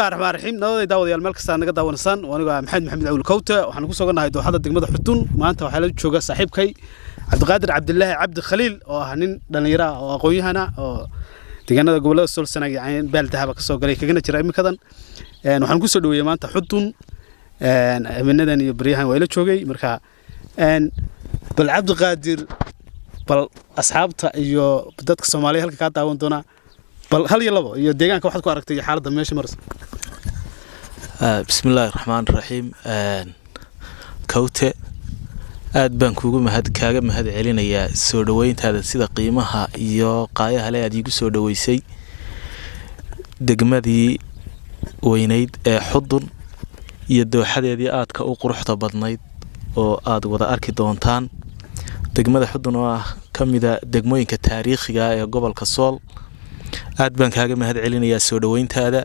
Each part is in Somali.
الله الرحمن الرحيم نوضي داود يا الملك سان نقد ونسان وانا محمد عول كوته وحنا ku soganahay dooxada degmada xudun maanta waxa la jooga saaxiibkay Cabdiqaadir Cabdullaahi Cabdi Khaliil oo ah nin dhalinyaro ah oo aqoon-yahana oo deegaanada gobolada Soolsanaag ay beel dahab ka soo galay kagana jira imikadan waxaan ku soo dhaweeyay maanta xudun habeenadan iyo bariyahan way la joogay marka bal Cabdiqaadir bal asxaabta iyo dadka Soomaaliyeed halka ka daawan doona bal hal iyo labo iyo deegaanka waxaad ku aragtay xaaladda meesha maraysa بسم الله الرحمن الرحيم كوته aad baan kuugu kaaga mahad celinayaa soo dhaweyntaada sida qiimaha iyo qaayaha leh aad igu soo dhaweysay degmadii weynayd ee xudun iyo dooxadeedii aadka u quruxda badnayd oo aad wada arki doontaan degmada xudun oo ah kamida degmooyinka taariikhiga ee gobolka Sool aad baan kaaga mahad celinayaa soo dhaweyntaada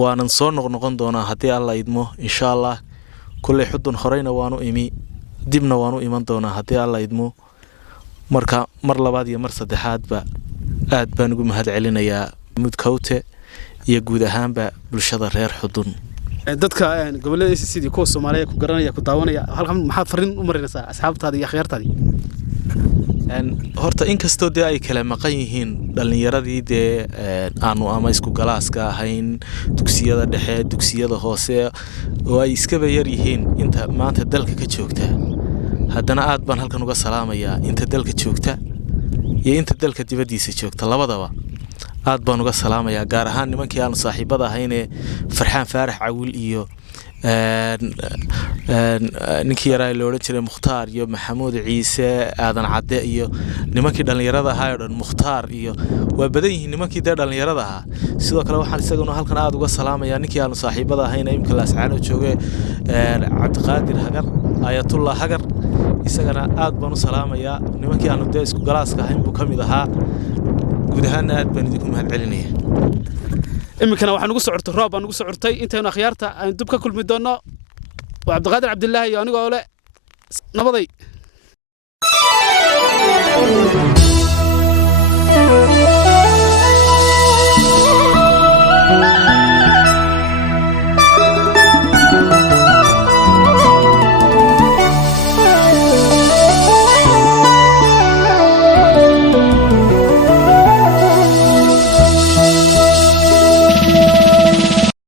waanan soo noqon doonaa hadii alla idmo insha Allah kulli xudun horeyna waanu imi dibna waanu iman doonaa hadii alla idmo marka mar labaad iyo mar saddexaadba aad baan ugu mahad celinayaa mudkawte iyo guud ahaanba bulshada reer xudun dadka gobolada sidii kuwa Soomaaliyeed ku garanaya ku daawanaya halkan maxaad fariin u marinaysaa asxaabtaada iyo khayartaada horta inkastoo ay kala maqan yihiin dhalinyaradii aanu ama isku galaaska ahayn dugsiyada dhexe dugsiyada hoose oo ay iska yar yihiin inta maanta dalka ka joogta haddana aad baan halkan uga salaamayaa inta dalka joogta iyo inta dalka dibadiisa joogta labadaba aad baan uga salaamayaa gaar ahaan nimankii aan saaxiibada ahayn ee Farxaan Faarax Cawil iyo ninkii yaraa loo oran jiray Mukhtaar iyo Maxamuud Ciise aadan cadde iyo nimankii dhalinyarada ahaa oo Mukhtaar iyo waa badan yihiin nimankii dhalinyarada ahaa sidoo kale waxaan isaguna halkan aad uga salaamayaa ninkii aan saaxiibada ahayn imka la ascaano joogay Cabdiqaadir Hagar Ayatullah Hagar isagana aad baan u salaamayaa nimankii aan isku galaaska ahayn buu kamid ahaa guud ahaan aad baan idinku mahad celinayaa imikana waxaan ugu socortay roob aan ugu socortay intaynu akhyaarta aan dib ka kulmi doono waa Cabdiqaadir Cabdullaahi iyo aniga oo le nabaday